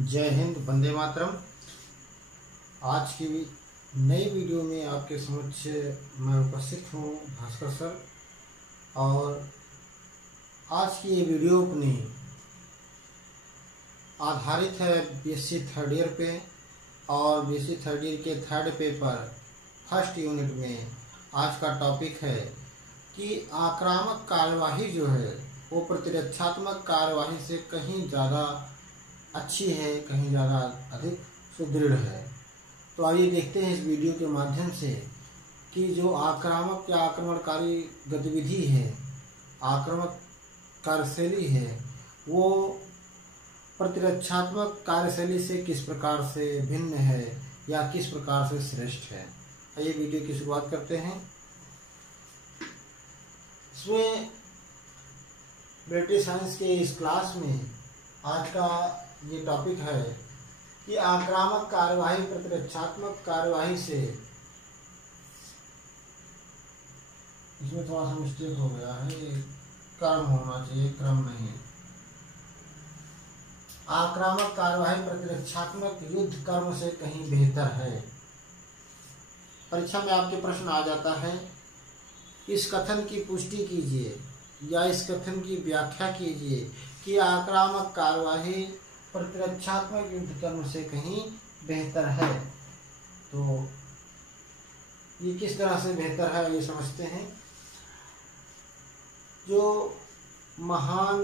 जय हिंद, वंदे मातरम। आज की नई वीडियो में आपके समक्ष मैं उपस्थित हूँ भास्कर सर। और आज की ये वीडियो अपनी आधारित है बीएससी थर्ड ईयर पे। और बीएससी थर्ड ईयर के थर्ड पेपर फर्स्ट यूनिट में आज का टॉपिक है कि आक्रामक कार्यवाही जो है वो प्रतिरक्षात्मक कार्यवाही से कहीं ज़्यादा अच्छी है, कहीं ज़्यादा अधिक सुदृढ़ है। तो आइए देखते हैं इस वीडियो के माध्यम से कि जो आक्रामक या आक्रमणकारी गतिविधि है, आक्रामक कार्यशैली है, वो प्रतिरक्षात्मक कार्यशैली से किस प्रकार से भिन्न है या किस प्रकार से श्रेष्ठ है। आइए वीडियो की शुरुआत करते हैं। इसमें ब्रिटिश साइंस के इस क्लास में आज का ये टॉपिक है कि आक्रामक कार्यवाही प्रतिरक्षात्मक कार्यवाही से, इसमें थोड़ा सा मिस्टेक हो गया है, ये कर्म होना चाहिए, क्रम नहीं। आक्रामक कार्यवाही प्रतिरक्षात्मक युद्ध कर्म से कहीं बेहतर है। परीक्षा में आपके प्रश्न आ जाता है, इस कथन की पुष्टि कीजिए या इस कथन की व्याख्या कीजिए कि आक्रामक कार्यवाही प्रतिरक्षात्मक युद्ध कर्म से कहीं बेहतर है। तो ये किस तरह से बेहतर है ये समझते हैं। जो महान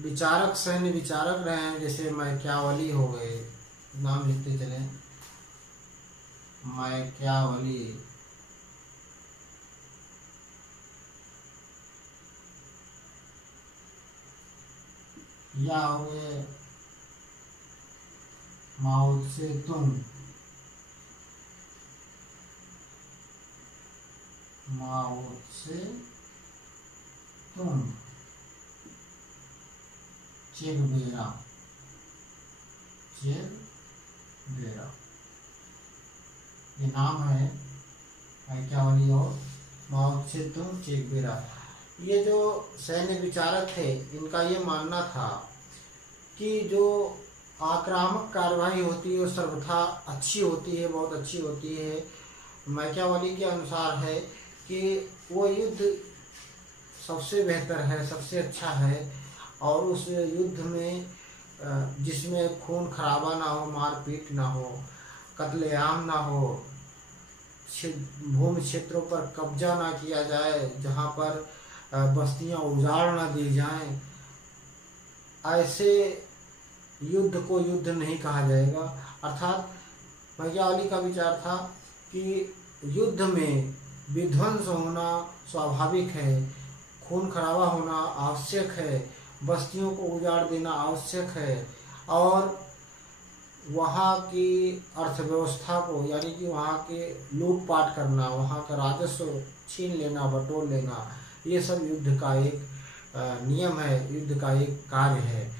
विचारक, सैन्य विचारक रहे हैं, जैसे मैकियावेली हो गए, नाम लिखते चले, मैकियावेली, या हुए माओ त्से-तुंग, माओ त्से-तुंग, चे गुवेरा, ये नाम है मैकियावेली और माओ त्से-तुंग, चे गुवेरा। ये जो सैन्य विचारक थे, इनका ये मानना था कि जो आक्रामक कार्यवाही होती है वो सर्वथा अच्छी होती है, बहुत अच्छी होती है। मैकियावेली के अनुसार है कि वो युद्ध सबसे बेहतर है, सबसे अच्छा है। और उस युद्ध में जिसमें खून खराबा ना हो, मारपीट ना हो, कत्लेआम ना हो, भूमि क्षेत्रों पर कब्जा ना किया जाए, जहाँ पर बस्तियां उजाड़ ना दी जाएं, ऐसे युद्ध को युद्ध नहीं कहा जाएगा। अर्थात मैकियावेली का विचार था कि युद्ध में विध्वंस होना स्वाभाविक है, खून खराबा होना आवश्यक है, बस्तियों को उजाड़ देना आवश्यक है, और वहाँ की अर्थव्यवस्था को, यानी कि वहाँ के लूटपाट करना, वहाँ का राजस्व छीन लेना, बटोर लेना, ये सब युद्ध का एक नियम है, युद्ध का एक कार्य है।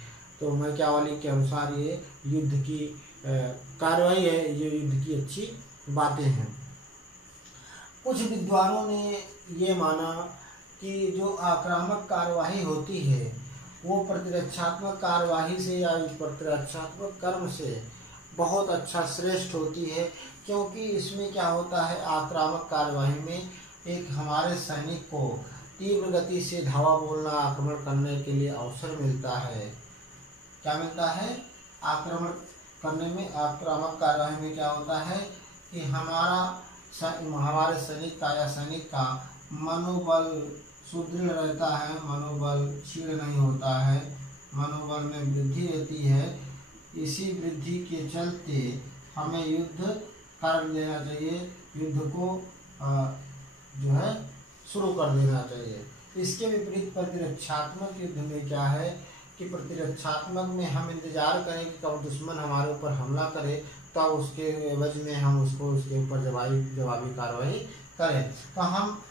तो मैकियावेली के अनुसार ये युद्ध की कार्रवाई है, ये युद्ध की अच्छी बातें हैं। कुछ विद्वानों ने ये माना कि जो आक्रामक कार्यवाही होती है वो प्रतिरक्षात्मक कार्यवाही से या प्रतिरक्षात्मक कर्म से बहुत अच्छा, श्रेष्ठ होती है। क्योंकि इसमें क्या होता है, आक्रामक कार्यवाही में एक हमारे सैनिक को तीव्र गति से धावा बोलना, आक्रमण करने के लिए अवसर मिलता है। क्या मिलता है? आक्रमण करने में, आक्रामक कार्यवाही में क्या होता है कि हमारे सैनिक का या सैनिक का मनोबल सुदृढ़ रहता है, मनोबल क्षीण नहीं होता है, मनोबल में वृद्धि रहती है। इसी वृद्धि के चलते हमें युद्ध कर लेना चाहिए, युद्ध को जो है शुरू कर देना चाहिए। इसके विपरीत प्रतिरक्षात्मक युद्ध में क्या है कि प्रतिरक्षात्मक में हम इंतजार करें कि कब दुश्मन हमारे ऊपर हमला करे, तब उसके एवज में हम उसके ऊपर जवाबी कार्रवाई करें। तो हम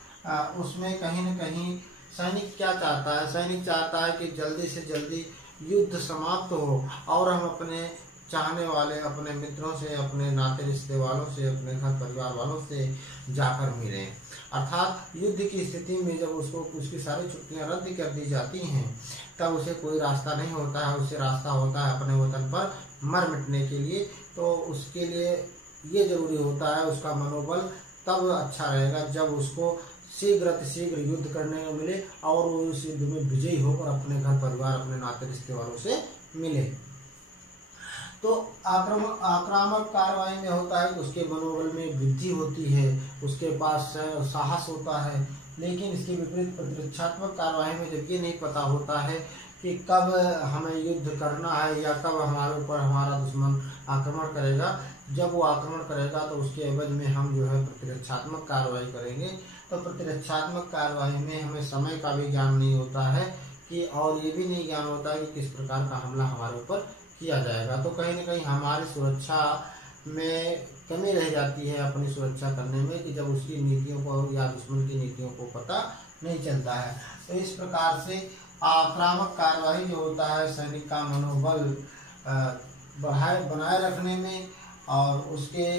उसमें कहीं न कहीं सैनिक क्या चाहता है, सैनिक चाहता है कि जल्दी से जल्दी युद्ध समाप्त हो और हम अपने चाहने वाले, अपने मित्रों से, अपने नाते रिश्ते वालों से, अपने घर परिवार वालों से जाकर मिलें। अर्थात युद्ध की स्थिति में जब उसकी सारी छुट्टियां रद्द कर दी जाती हैं, तब उसे कोई रास्ता नहीं होता है, उसे रास्ता होता है अपने वतन पर मर मिटने के लिए। तो उसके लिए ये जरूरी होता है, उसका मनोबल तब अच्छा रहेगा जब उसको शीघ्र युद्ध करने को मिले और वो उस युद्ध में विजयी होकर अपने घर परिवार, अपने नाते रिश्ते वालों से मिले। तो आक्रामक कार्रवाई में होता है कि उसके मनोबल में वृद्धि होती है, उसके पास साहस होता है। लेकिन इसके विपरीत प्रतिरक्षात्मक कार्रवाई में जब ये नहीं पता होता है कि कब हमें युद्ध करना है या कब हमारे ऊपर हमारा दुश्मन आक्रमण करेगा, जब वो आक्रमण करेगा तो उसके एवज में हम जो है प्रतिरक्षात्मक कार्रवाई करेंगे। तो प्रतिरक्षात्मक कार्रवाई में हमें समय का भी ज्ञान नहीं होता है कि, और ये भी नहीं ज्ञान होता है कि किस प्रकार का हमला हमारे ऊपर किया जाएगा। तो कहीं ना कहीं हमारी सुरक्षा में कमी रह जाती है अपनी सुरक्षा करने में, कि जब उसकी नीतियों को या दुश्मन की नीतियों को पता नहीं चलता है। तो इस प्रकार से आक्रामक कार्रवाई जो होता है सैनिक का मनोबल बनाए रखने में और उसके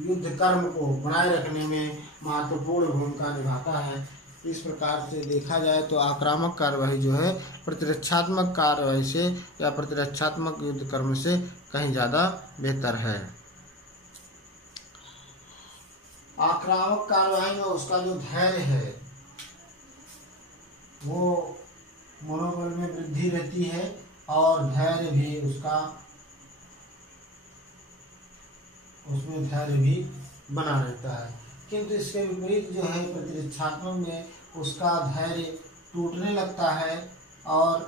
युद्ध कर्म को बनाए रखने में महत्वपूर्ण भूमिका निभाता है। इस प्रकार से देखा जाए तो आक्रामक कार्रवाई जो है प्रतिरक्षात्मक कार्रवाई से या प्रतिरक्षात्मक युद्ध कर्म से कहीं ज्यादा बेहतर है। आक्रामक कार्रवाई में उसका जो धैर्य है वो मनोबल में वृद्धि रहती है और धैर्य भी उसमें धैर्य भी बना रहता है। किंतु इसके विपरीत जो है प्रतिरक्षात्मक में उसका धैर्य टूटने लगता है और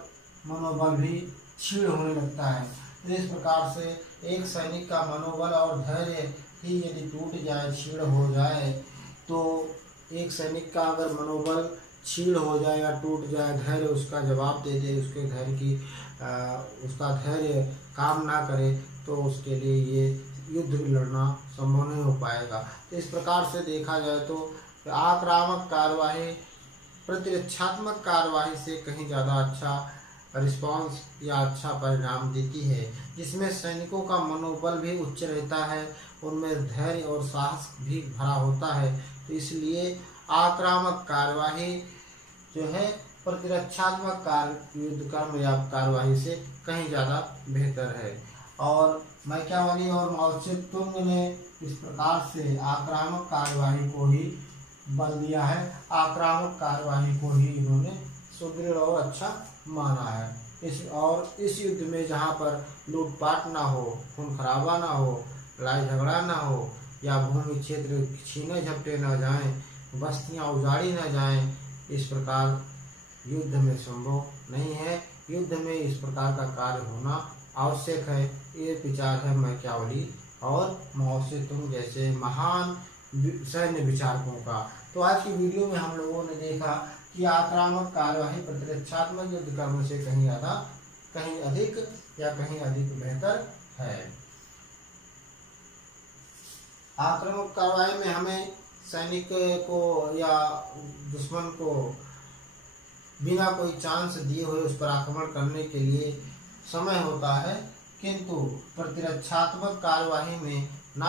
मनोबल भी क्षीण होने लगता है। तो इस प्रकार से एक सैनिक का मनोबल और धैर्य ही यदि टूट जाए, क्षीण हो जाए, तो एक सैनिक का अगर मनोबल क्षीण हो जाए या टूट जाए, धैर्य उसका जवाब दे दे, उसके धैर्य की उसका धैर्य काम ना करे, तो उसके लिए ये युद्ध लड़ना संभव नहीं हो पाएगा। तो इस प्रकार से देखा जाए तो आक्रामक कार्यवाही प्रतिरक्षात्मक कार्यवाही से कहीं ज़्यादा अच्छा रिस्पांस या अच्छा परिणाम देती है, जिसमें सैनिकों का मनोबल भी उच्च रहता है, उनमें धैर्य और साहस भी भरा होता है। तो इसलिए आक्रामक कार्यवाही जो है प्रतिरक्षात्मक युद्ध कर्म या कार्यवाही से कहीं ज़्यादा बेहतर है। और मैकियावेली और माओ त्से तुंग ने इस प्रकार से आक्रामक कार्यवाही को ही बल दिया है, आक्रामक कार्यवाही को ही इन्होंने सुदृढ़ और अच्छा माना है। इस युद्ध में जहाँ पर लूटपाट ना हो, खून खराबा ना हो, लड़ाई झगड़ा ना हो या भूमि क्षेत्र छीने झपटे न जाएं, बस्तियां उजाड़ी न जाएं, इस प्रकार युद्ध में संभव नहीं है। युद्ध में इस प्रकार का कार्य होना आवश्यक है। ये विचार है मैकियावेली और माओ त्से तुंग जैसे महान सैन्य विचारकों का। तो आज की वीडियो में हम लोगों ने देखा कि आक्रामक कार्यवाही प्रतिरक्षात्मक युद्ध कर्म से कहीं अधिक बेहतर है। आक्रामक कार्यवाही में हमें सैनिक को या दुश्मन को बिना कोई चांस दिए हुए उस पर आक्रमण करने के लिए समय होता है, किंतु प्रतिरक्षात्मक कार्यवाही में ना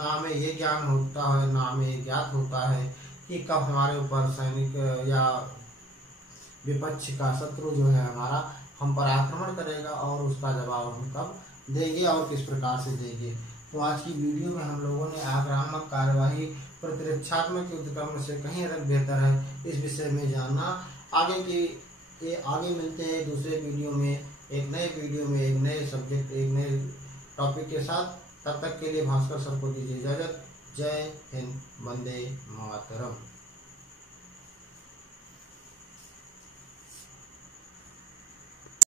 हमें ये ज्ञान होता है, ना हमें ज्ञात होता है कि कब हमारे ऊपर सैनिक या विपक्ष का शत्रु जो है हमारा हम पर आक्रमण करेगा और उसका जवाब हम कब देंगे और किस प्रकार से देंगे। तो आज की वीडियो में हम लोगों ने आक्रामक कार्यवाही प्रतिरक्षात्मक युद्ध कर्म से कहीं अधिक बेहतर है इस विषय में जाना। आगे मिलते हैं दूसरे वीडियो में, एक नए वीडियो में, एक नए सब्जेक्ट, एक नए टॉपिक के साथ। तब तक के लिए भास्कर सर को दीजिए इजाजत। जय हिंद, वंदे मातरम।